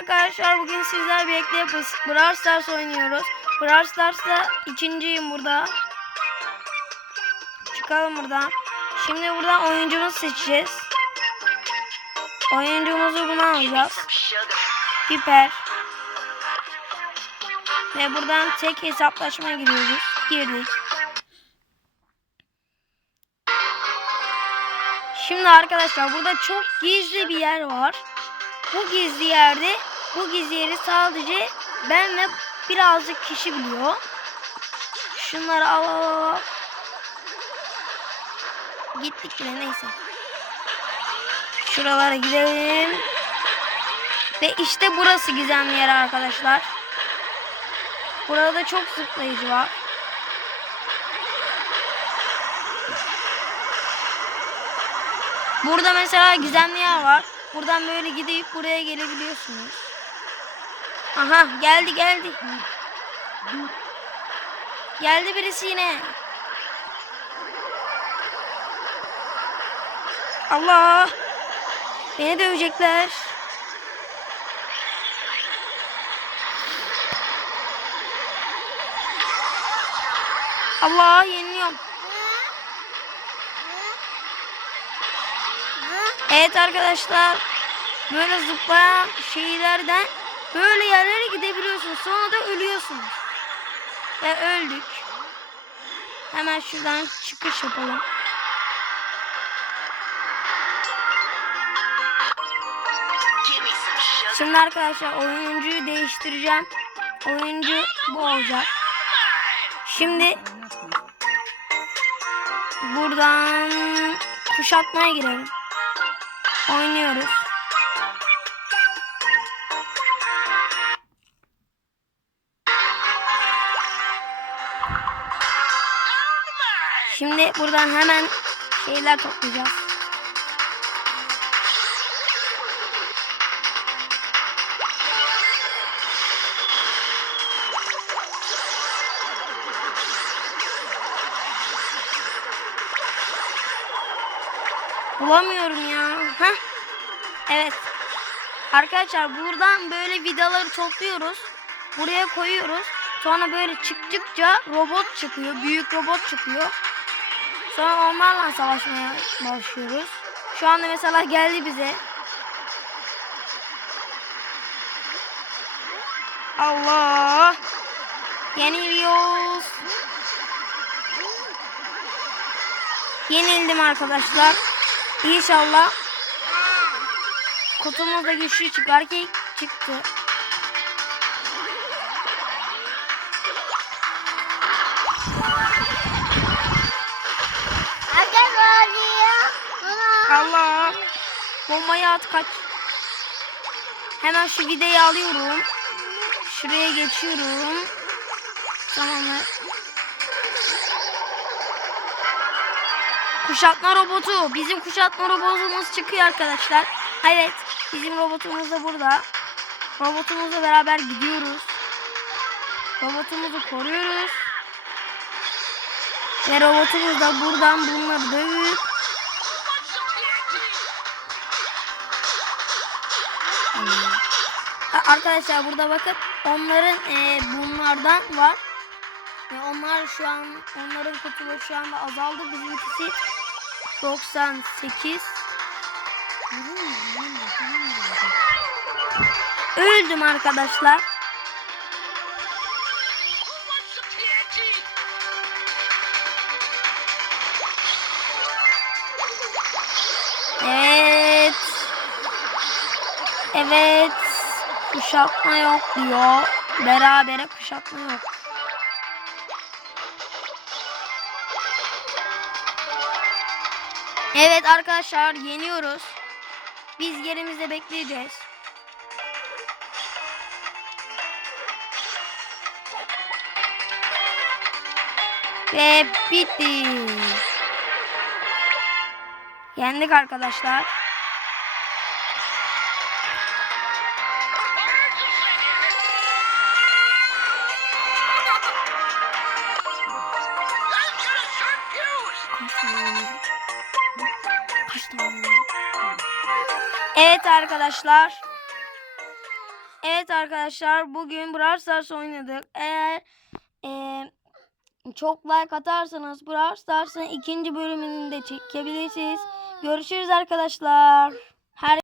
arkadaşlar bugün sizler birlikte Brawl Stars oynuyoruz. Brawl Stars'ta ikinciyim burada. Çıkalım buradan. Şimdi buradan oyuncumuzu seçeceğiz. Oyuncumuzu bunu alacağız. Piper. Ve buradan tek hesaplaşmaya giriyoruz. Girdik. Şimdi arkadaşlar burada çok gizli bir yer var. Bu gizli yerde bu gizli yeri sadece ben ve birazcık kişi biliyor. Şunları al al al. Gittik bile neyse. Şuralara gidelim. Ve işte burası gizemli yer arkadaşlar. Burada çok zıplayıcı var. Burada mesela gizemli yer var. Buradan böyle gidip buraya gelebiliyorsunuz. Aha geldi geldi. Geldi birisi yine. Allah. Beni dövecekler. Allah yeniliyorum. Evet arkadaşlar. Böyle zıplayan şeylerden böyle yerlere gidebiliyorsunuz. Sonra da ölüyorsunuz. Ve öldük. Hemen şuradan çıkış yapalım. Şimdi arkadaşlar oyuncuyu değiştireceğim. Oyuncu bu olacak. Şimdi buradan kuşatmaya girelim. Oynuyoruz. Şimdi buradan hemen şeyler toplayacağız. Bulamıyorum ya. Heh. Evet. Arkadaşlar buradan böyle vidaları topluyoruz. Buraya koyuyoruz. Sonra böyle çıktıkça robot çıkıyor. Büyük robot çıkıyor. Sonra onlarla savaşmaya başlıyoruz. Şu anda mesela geldi bize. Allah. Yeniliyoruz. Yenildim arkadaşlar. İnşallah kutumuzda güçlü çıkar ki çıktı. Allah. Bombayı at kaç. Hemen şu videoyu alıyorum. Şuraya geçiyorum. Tamamdır. Kuşatma robotu. Bizim kuşatma robotumuz çıkıyor arkadaşlar. Evet. Bizim robotumuz da burada. Robotumuzla beraber gidiyoruz. Robotumuzu koruyoruz. Ve robotumuz da buradan bunları dövüp A- Arkadaşlar burada bakın onların e, bunlardan var. Ve onlar şu an onların kutuları şu anda azaldı. Bizimkisi 98. Öldüm arkadaşlar. Evet. Evet. Kuşatma yok diyor. Berabere kuşatma yok. Evet arkadaşlar yeniyoruz. Biz yerimizde bekleyeceğiz. Ve bitti. Yendik arkadaşlar. Evet arkadaşlar. Evet arkadaşlar bugün Brawl Stars oynadık. Eğer eee, çok like atarsanız Brawl Stars'ın ikinci bölümünü de çekebilirsiniz. Görüşürüz arkadaşlar. Her